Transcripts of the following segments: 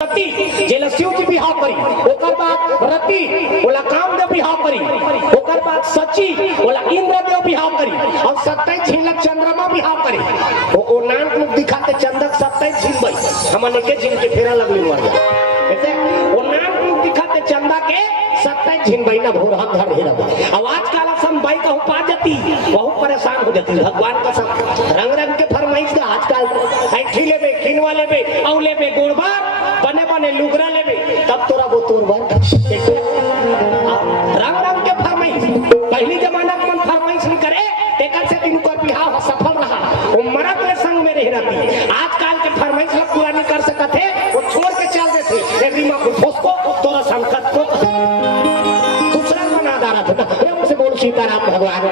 रति जेला शिव जी बिहाव करी, ओकर बाद रति बोला कामदेव बिहाव करी, ओकर बाद सची बोला इंद्रदेव बिहाव करी, और 27 झिलक चंद्रमा बिहाव करी। ओ नाक मुख दिखाते चंदक 27 झिलबई हमने के झिल के फेरा लगली मर जा। ऐसे वो नाक मुख दिखाते चंदा के 27 झिलबई ना भोर हम धर हेरा। आवाज काला सम बाई कहू पा जाती, बहुत परेशान हो जाती। भगवान का सब रंग रंग के फरमाइश का आजकल ऐठी लेबे, खिनवा लेबे, औ लेबे, गोड़बा बने बने लुगरा लेबे, तब तोरा वो तोरबर रंग रंग के फरमाइश। पहली जमाना के मन फरमाइश नहीं करे, एकर से दिन को बिहाव सफल रहा, वो मरद के संग में रह रहती। आजकल के फरमाइश लोग पूरा नहीं कर सकते, वो छोड़ के चल देते। एक रीमा को ठोसको तोरा संकट को दूसरा बना डाला था। ये मुझसे बोल सीताराम भगवान।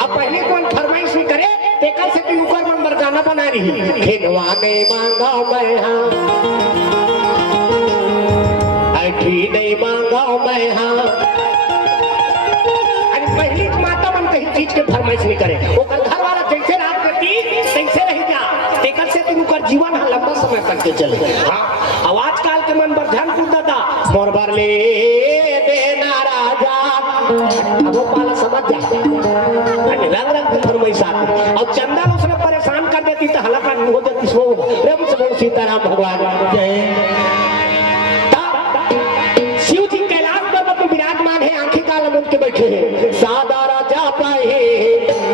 अब पहले कौन फरमाइश नहीं करे, एकर से दिन को मन मर्दाना बना रही। खिनवा ने मांगा मैं हाँ, ऐठी नहीं मांगा मैं हाँ। अरे पहली माता मन कहीं चीज के फरमाइश नहीं करे, ओकर घर वाला जैसे रात करती तैसे रह जा, एकर से दिन कर जीवन हाँ लंबा समय तक के चले। हाँ आवाज काल के मन पर ध्यान कूद दादा मोर बार ले देना राजा। अब वो पाला समझ जा, रंग रंग के फरमाइश आती। अब चंदा उसने परेशान कर देती तो हलाका नहीं हो जाती। सो प्रेम से बोल सीताराम भगवान जय। शिव जी कैलाश पर्वत में विराजमान है, आंखें काला मुंह के बैठे हैं। सादा राजा पाए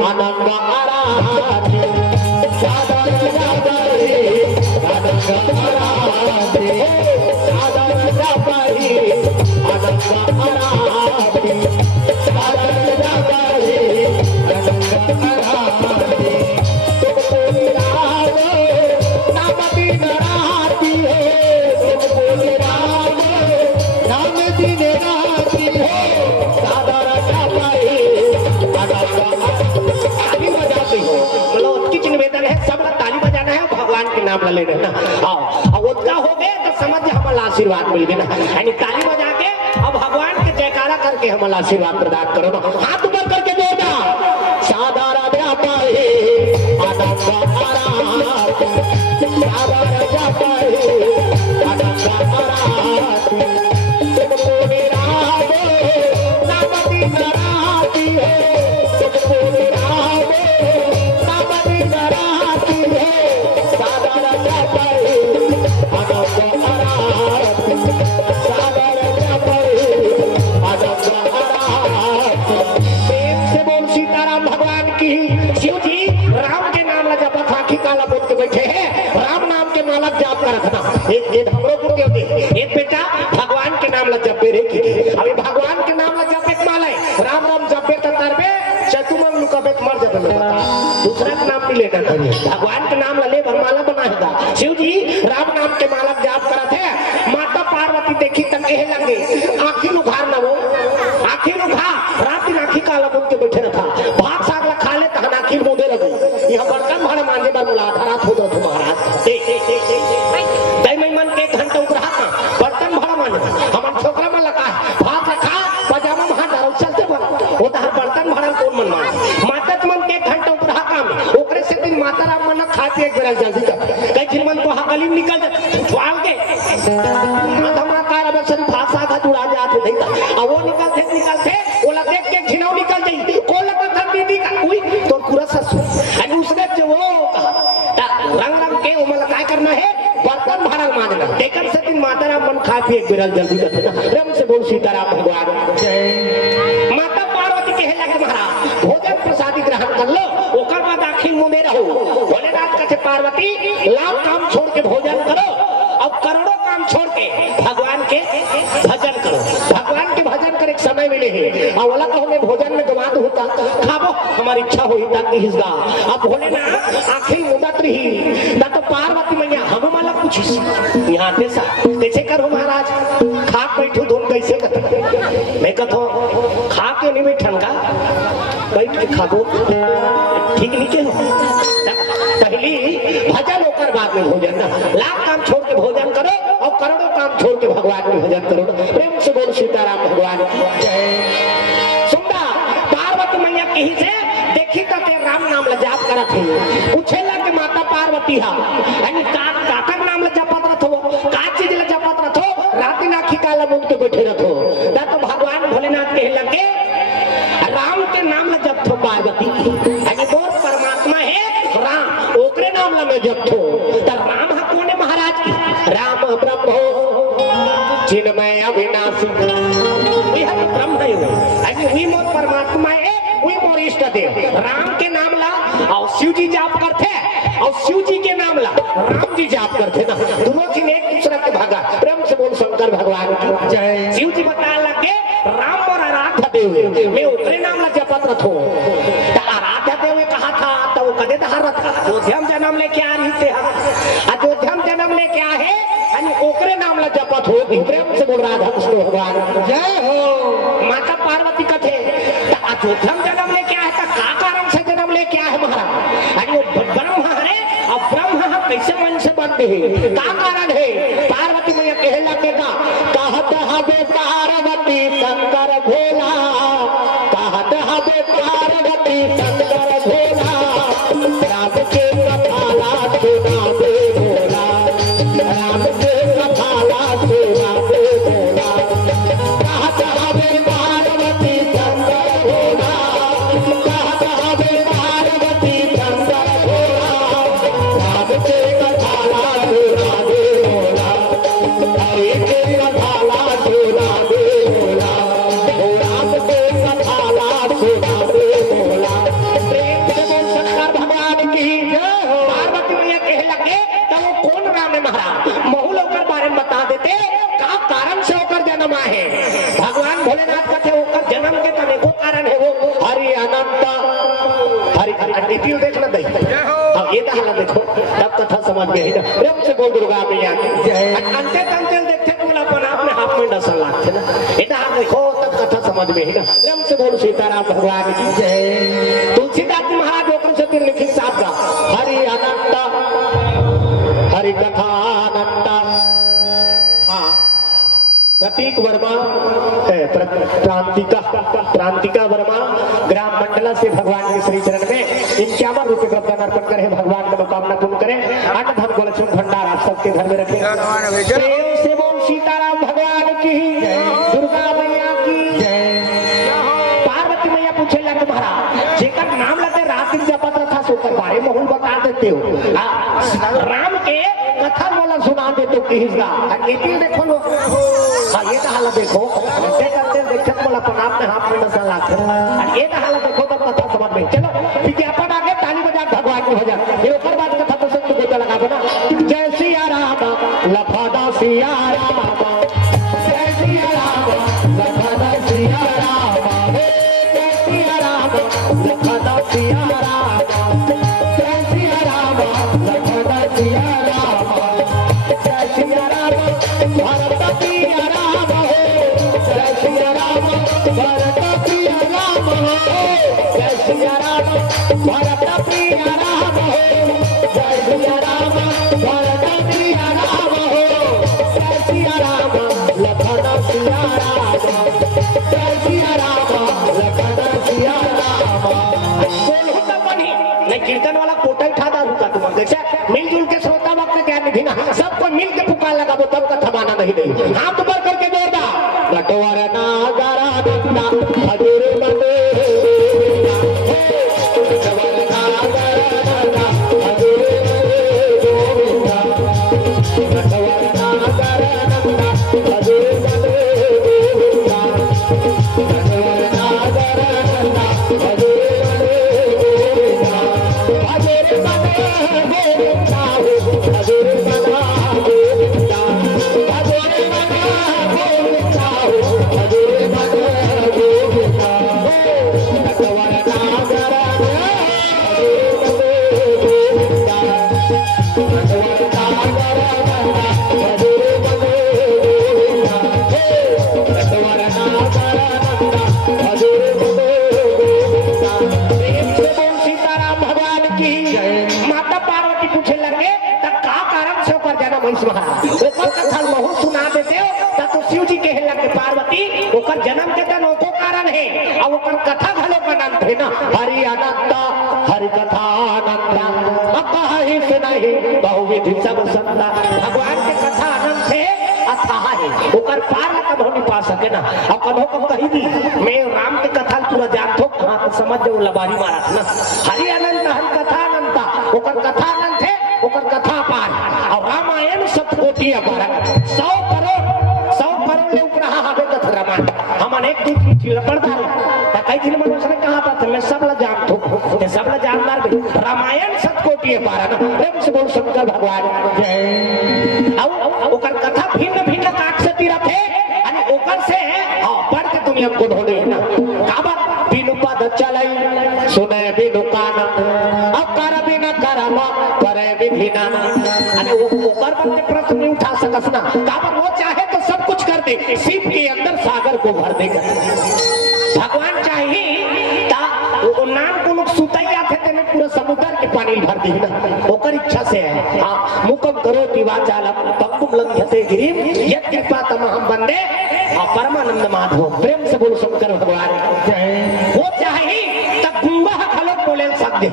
आनंद आराध, सादा राजा पाए आनंद आराध, सादा राजा पाए आनंद आराध, सादा राजा पाए आनंद आराध। नाम ले लेना आओ, अब उतना हो गए तो समझ हमारा आशीर्वाद मिल गया ना। यानी ताली बजा के अब भगवान के जयकारा करके हमारा आशीर्वाद प्रदान करो ना। हाथ ऊपर करके दो ना। सादा राजा पाए आनंद आराध, सादा राजा पाए आनंद आराध, तुमको मेरा वो नामती नाराती है, तुमको मेरा वो नामती नाराती है। सीताराम भगवान की। शिव जी राम के नाम ला जब आंखी काला बोल के बैठे हैं, राम नाम के माला जाप कर रखना। एक हमरो को दे, एक बेटा भगवान के नाम ला जप रे की। अभी भगवान के नाम ला जप एक माला है, राम राम जप पे तरबे चतुमन लुका पे मर जाते। दूसरा का नाम नहीं लेना, भगवान के नाम ला ले भरमाला बनाएगा। शिव जी राम नाम के माला जाप करत है। माता पार्वती देखी तक कहे लगे आंखी लुघार ना वो, आंखी लुघा रात दिन आंखी काला बोल के बैठे रखा। भाग साग ला खा ले तहन आंखी मुदे लगे। यहां बर्तन भाड़ा मांगे बार बोला रात हो जात महाराज दे मैं मन के घंटा ऊपर हाथ बर्तन भाड़ा मांगे हमन छोकरा में लगा भात रखा पजामा में हाथ डाल चलते बन वो तहर बर्तन भाड़ा कौन मन मांगे। माता मन के घंटा ऊपर हाथ काम ओकरे से दिन माता राम मन खा के एक बेरा जल्दी कर कई फिर मन को हकली निकल जा छुआल के माता माता अब सर भाषा का जुड़ा जात नहीं था। अब वो निकलते ओला देख के झिनौ निकल जाई कोला का धरती दी का कोई तो पूरा ससुर अरे उसने जो वो रंग रंग के उमल काय करना है बर्तन भाड़ा मांगना। देखकर से दिन माता राम मन खा के एक बेरा जल्दी कर ना। प्रेम से बोल सीताराम भगवान जय। माता पार्वती कहे लगे महाराज भोजन प्रसादी ग्रहण कर लो, ओकर बाद आखिर मुंह में रहो। भोलेनाथ कहे पार्वती लाख काम छोड़ के भोजन करो, अब करोड़ों काम छोड़ के भगवान के भजन करो। भगवान के भजन कर एक समय मिले है और वाला तो हमें भोजन में गवाद होता खाबो हमारी इच्छा हुई ताकि हिस्सा। अब भोलेनाथ आखिर मुदत रही ना तो पार्वती मैया हम माला कुछ यहाँ देसा कैसे करो महाराज खा बैठो धुन कैसे कर मैं कहो खा के नहीं बैठन का बैठ के खाबो ठीक नहीं के हो। पहली भजन होकर बाद में भोजन ना। लाख काम छोड़ के भोजन करो और करोड़ों काम छोड़ के भगवान में भजन करो। प्रेम से बोल सीताराम भगवान। सुंदर पार्वती मैया कहीं से देखी तो राम नाम ला जाप करत है। पूछे ला के माता पार्वती हा यानी का काकर नाम ला जपत रथ हो का चीज ला काला मुक्त बैठे रखो दा तो भगवान भोलेनाथ के लगे राम के नाम ला जप थो पार्वती अगे बहुत परमात्मा है राम ओकरे नाम ला में जप थो ता राम हा कोने महाराज की राम ब्रह्म चिन्मय अविनाशी यह ब्रह्म है वो अगे वही मोर परमात्मा है वही मोर इष्ट देव राम के नाम ला और शिव जी जाप करते और शिव जी के नाम ला राम जी जाप करते ना दोनों चीज एक दूसरे के भागा प्रेम से बोल शंकर भगवान की जय शिव जी बता लगे राम और आराध्य देव मैं ओकरे नाम ला जपत रखो तो आराध्य देव ने कहा था तो वो कदे दहार था अयोध्या जन्म लेके आ रही थे अयोध्या जन्म लेके आ है ओकरे नाम ला जपत हो प्रेम से बोल राधा कृष्ण भगवान जय हो माता पार्वती कथे तो अयोध्या जन्म लेके आए तो का कारण से जन्म लेके आए महाराज अरे वो ब्रह्म हरे अब ब्रह्म कैसे मन से बनते हैं का कारण है पार्वती मैया कहे लगेगा कहत हबे पार्वती शंकर भोला कहत हबे पार्वती शंकर भोला राम के कथाला सुना दे भोला राम के कथाला सुना दे भोला कहत हबे पार्वती शंकर भोला कहत हबे पार्वती शंकर भोला राम के कथाला सुना दे भोला हरे के कथाला सुना दे भोला ओ राम के कथाला सुना दे भोला प्रेम से बोल शंकर भगवान की जय हो पार्वती मैया कहे लगे तो वो कौन राम है महाराज महू लोकर बारे में बता देते का कारण से होकर जन्म आए भगवान भोलेनाथ का थे होकर जन्म के तने को कारण है वो हरि अनंत हरि टीवी देखना दे अब ये दहला देखो तब कथा समझ में ही ना प्रेम से बोल दुर्गा मैया की जय अंते तंते देखते तो अपन अपने हाथ में डसल लागते ना ये दहला देखो तब कथा समझ में ही ना प्रेम से बोल सीताराम भगवान की जय तुलसीदास जी महाराज होकर से दिन लिखी साहब का हरि अनंत हरि कथा अनंत हाँ प्रतीक वर्मा प्रांतिका वर्मा ग्राम मंडला से भगवान के श्री चरण में 51 रुपए का दान अर्पण करे भगवान का मनोकामना पूर्ण करे अन्न धन गोलक्ष्मी भंडार आप सबके घर में रखे प्रेम से बोल सीताराम भगवान की दुर्गा मैया की पार्वती मैया पूछे लगे महाराज जेकर नाम लेते रात दिन जपत रखा सोकर बारे महूल बता देते हो राम के कथा बोला सुना देते हो कि देखो लो हाँ ये हालत देखो देखते बोला प्रणाम में हाथ में नशा लाते और ये हालत देखो तब कथा समझ में चलो विज्ञापन आगे ताली बजा भगवान की भजन ये ऊपर बात कथा पसंद तो बेटा लगा बना जय सिया राम लफादा सिया राम जय सिया राम लफादा सिया राम जय सिया राम लफादा सिया राम जय सिया राम लफादा सिया राम जय सिया राम भारत पिया राम जय सिया राम भरत प्रिय राम हो जय सिया राम भरत प्रिय राम हो जय सिया राम भरत प्रिय राम हो जय सिया राम लखन सिया राम जय सिया राम लखन सिया राम बोलो तो बनी नहीं कीर्तन वाला कोटा उठा दारू का तुम देखा मिलजुल के श्रोता वक्त क्या नहीं ना सबको मिल के पुकार लगा वो तब का थमाना नहीं दे हाथ ऊपर करके जोरदा कटवर नागरा नंदा हजूर मंदे कटवर नागरा नंदा हजूर गोविंदा कटवर नागरा नंदा हजूर मंदे गोविंदा कटवर नागरा नंदा हजूर मंदे गोविंदा हजूर मंदे गोविंदा हजूर मंदे गोविंदा हजूर माता पार्वती पूछे लगे तब का कारण से ओकर जन्म महिष महाराज ओकर कथा महू सुना देते हो तो शिव जी कहे लगे पार्वती ओकर जन्म के तन ओको कारण है और ओकर कथा भलो का नाम है ना हरि अनंत हरि कथा अनंत कहीं से नहीं बहुविधि सब संता भगवान के कथा अनंत है और था है ओकर पार न कबो नहीं पा सके ना और कबो कब कही दी मैं राम के कथा पूरा जान थो हां तो समझ जाओ लबारी मारत ना हरि अनंत हरि कथा अनंत ओकर कथा अनंत है ओकर कथा पार और रामायण सतकोटि अपार 100 करोड़ ले ऊपर हवे कथा रामायण हम अनेक दूत चिड़ पड़दा त कई दिन मनुष्य ने कहा था मैं सब ला जान थो ते सब ला जानदार भी रामायण सतकोटि अपार ना प्रेम से बोल शंकर भगवान जय और ओकर कथा भिन्न भिन्न काट से तीरथ है आणि ओकर से पढ़ के तुम हमको ढूंढे ना काबा बिनु पद चलाई सुने बिनु कान अब कर बिना करवा करे विधि ना आणि ओकर पर के प्रश्न नहीं उठा सकस ना काबा वो चाहे तो सब कुछ कर दे सीप के अंदर सागर को भर देगा भगवान चाहिए ता वो नाम को लोग सुतैया थे ते में पूरा समुद्र के पानी भर दी ना ओकर इच्छा से है हां मुकम करो दिवाचालम तक्कुम लंघते गिरिम यत कृपा तमहम बंदे परमानंद माधव प्रेम से बोल शंकर भगवान जय वो चाहिए तब गुंगा खलो बोले सकते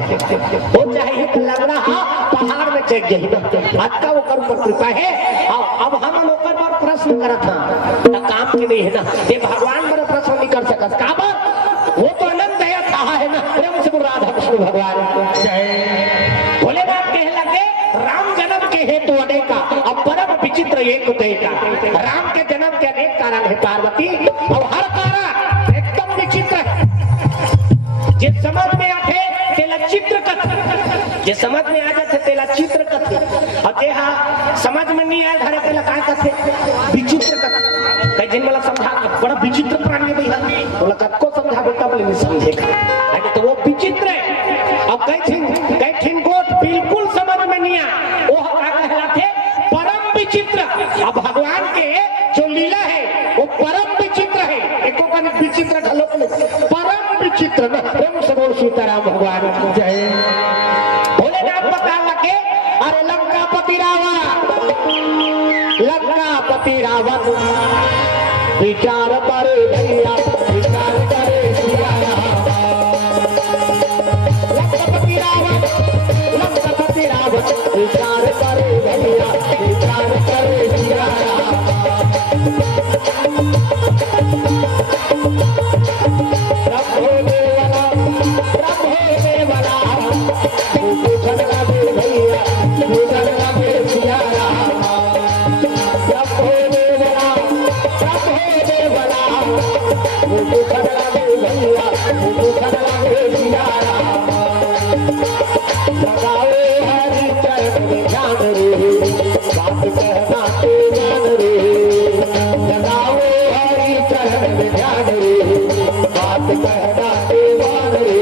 वो चाहिए तो लगना हां पहाड़ में चढ़ गई ना आज का वो कर ऊपर कृपा है अब हम लोकर पर प्रश्न करत हां त काम के नहीं है ना ये भगवान पर प्रश्न नहीं कर सकत काबा वो तो अनंत है कहा है ना प्रेम से बोल राधा कृष्ण भगवान जय भोलेनाथ कहे लगे राम जन्म के हेतु अनेका अब परम विचित्र एक का राम के जन्म के अनेक कारण है पार्वती और हर कारण एकदम विचित्र है जिस समझ में आते तेला चित्र कथ जे समझ में आ जाते तेला चित्र कथ और जेहा समझ में नहीं आए धरे तेला काय कथे विचित्र कथ कई जिन वाला समझा बड़ा विचित्र प्राणी है भैया बोला कब समझा बेटा बोले नहीं समझेगा अरे तो वो विचित्र है अब कई थिन गोट बिल्कुल समझ में नहीं आ वो का कहलाते परम विचित्र अब भगवान के जो लीला है वो परम विचित्र है एको का विचित्र ढलोक परम विचित्र ना प्रेम से बोल सीताराम भगवान जय भोलेनाथ बता लगे अरे लंकापति रावण विचार करे भैया विचार करे सिया लंकापति रावण विचार करे भैया विचार करे सिया प्रभु देवला पूछन लगे भैया पूछन लगे सिया प्रभु देवला पूछन लगे भैया पूछन लगे सिया लगाओ हरि चरण में ध्यान रे बात कहना तो ध्यान रे लगाओ हरि चरण में ध्यान रे बात कहना तो ध्यान रे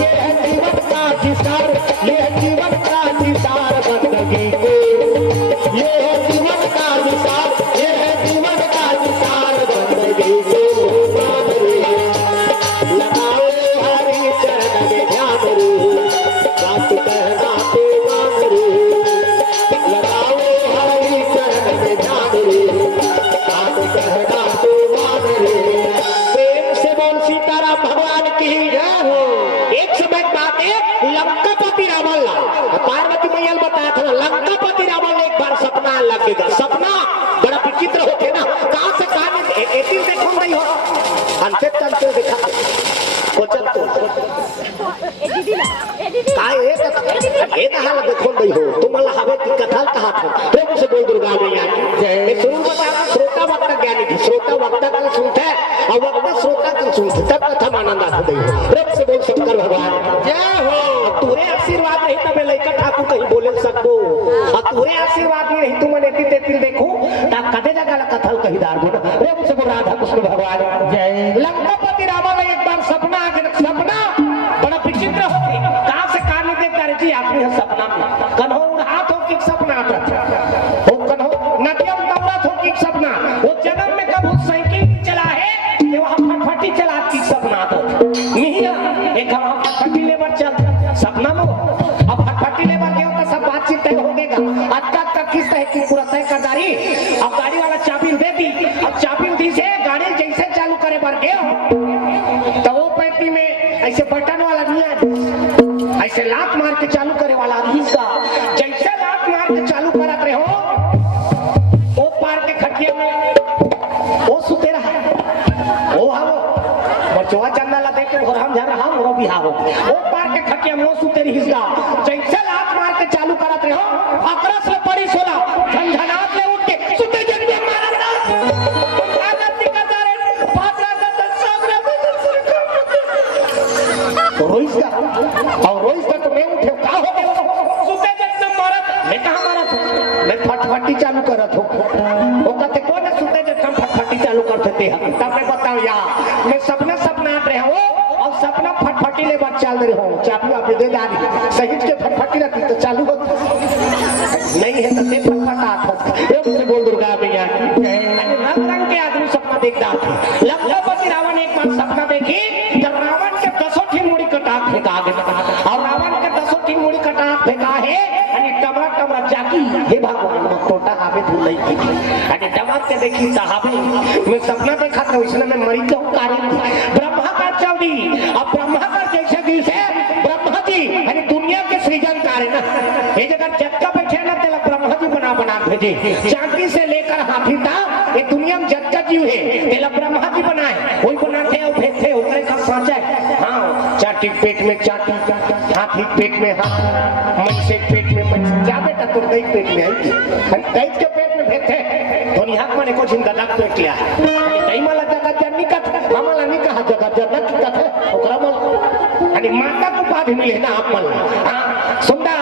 ये है जीवन का विस्तार ये है जीवन का विस्तार बंदगी को ये है जीवन का विस्तार ये है जीवन का विस्तार बंदगी को ध्यान रे लगाओ हरि चरण में ध्यान रे बात कहना तो ध्यान रे लगाओ हरि चरण में ध्यान रे बात कहना तो ध्यान रे प्रेम से बोल सीताराम भगवान की जय हो एक समय बात है लंकापति रावण पार्वती मैया बताया था लंकापति रावण एक बार सपना लगेगा सपना बड़ा विचित्र होते ना कहां से कहां एक देखो नहीं हो अंते चलते दिखा कोचन तो काय एक हाल देखो नहीं हो तुम्हाला हवे की कथा कहा था प्रेम से बोल दुर्गा मैया की जय सुन बता श्रोता वक्ता ज्ञानी थी श्रोता वक्ता का सुनता है और वक्ता श्रोता का सुनता तब कथा आनंद आता है प्रेम से बोल शंकर भगवान जय हो तुरे आशीर्वाद नहीं तबे लइका ठाकुर कहीं बोले सकबो और तुरे आशीर्वाद नहीं तुम नेति तेति देखो ता कदे जगह कथा कहीं दार बोल प्रेम से बोल राधा कृष्ण भगवान जय लंकापति रावण एक बार सपना बड़ा विचित्र होती कहां से कहानी देखता रहती आदमी है सपना में कन्हो हाथ हो कि सपना आता वो कन्हो नदियम दौड़त हो कि सपना वो जन्म में कब साइकिल चला है कि वहां फटफटी चला की सपना आता मिया एक हम फटफटी लेवर चल सपना में अब फटफटी लेवर के होता सब बातचीत तय हो गएगा आज का किस है कि पूरा तय करदारी अब गाड़ी वाला चाबी दे दी अब चाबी दी से गाड़ी जैसे चालू करे बर गए तो वो पैटी में ऐसे बटन वाला नहीं है ऐसे लात मार के चालू करे वाला आदमी का जैसे लात मार के चालू करत रहे हो वो पार के खट खटिया में वो सुते रहा वो हावो बचवा चन्ना ला देख के घर हम जा रहा मोरो बिहा हो वो पार के खटिया में वो सुते रही हिस्सा जैसे लात मार के चालू करत रहे हो अकरस ले पड़ी सोला झनझनात ले उठ के सुते जग में मारत ना आदत निकलता रे पात्रा का सागरा रोइस का और रोइस का तो मैं उठे का हो गया सुते जग में मारत मैं कहां मारत हूं मैं फटफटी चालू करत हूं वो कहते कौन है सुते जग में फटफटी चालू करते थे तब मैं बताओ यार मैं सपना सपनात रहे हो और सपना फटफटी ले बात चल रहे हो चाबी आप दे डाली सही के फटफटी रहती तो चालू हो नहीं है तो ते फटफटात हो ये मुझे बोल दुर्गा भैया रंग रंग के आदमी सपना देखता था लखपति रावण एक बार सपना देखी जब रावण के 10 मुड़ी कटा फेंका गया और रावण के 10 मुड़ी कटा फेंका है आणि टमरा टमरा जाकी हे भगवान मग तोटा हावे धुलाई की आणि टमरा के देखी साहबे मैं सपना देखा था इसलिए मैं मरी तो कार्य ब्रह्मा का चौड़ी अब ब्रह्मा का जैसे दिल से ब्रह्मा जी यानी दुनिया के सृजन कार्य ना ये जगह जगह बैठे ना तेला ब्रह्मा जी बना भेजे चांदी से लेकर हाथी तक ये दुनिया में जगह जीव है तेला ब्रह्मा जी बनाए वही बनाते और फेंकते ओकरे का साचा है हां चाटी पेट में चाटी हाथी पेट में हाथी मनुष्य पेट में मनुष्य जा बेटा तो गई पेट में आई गई के पेट में फेंकते दुनिया में को जिंदा लग पेट लिया दही माला जगह जन्नी का मामाला नहीं कहा जगह जन्नत की कथा ओकरा में आणि माता को पाद मिले ना आप मन हां सुंदर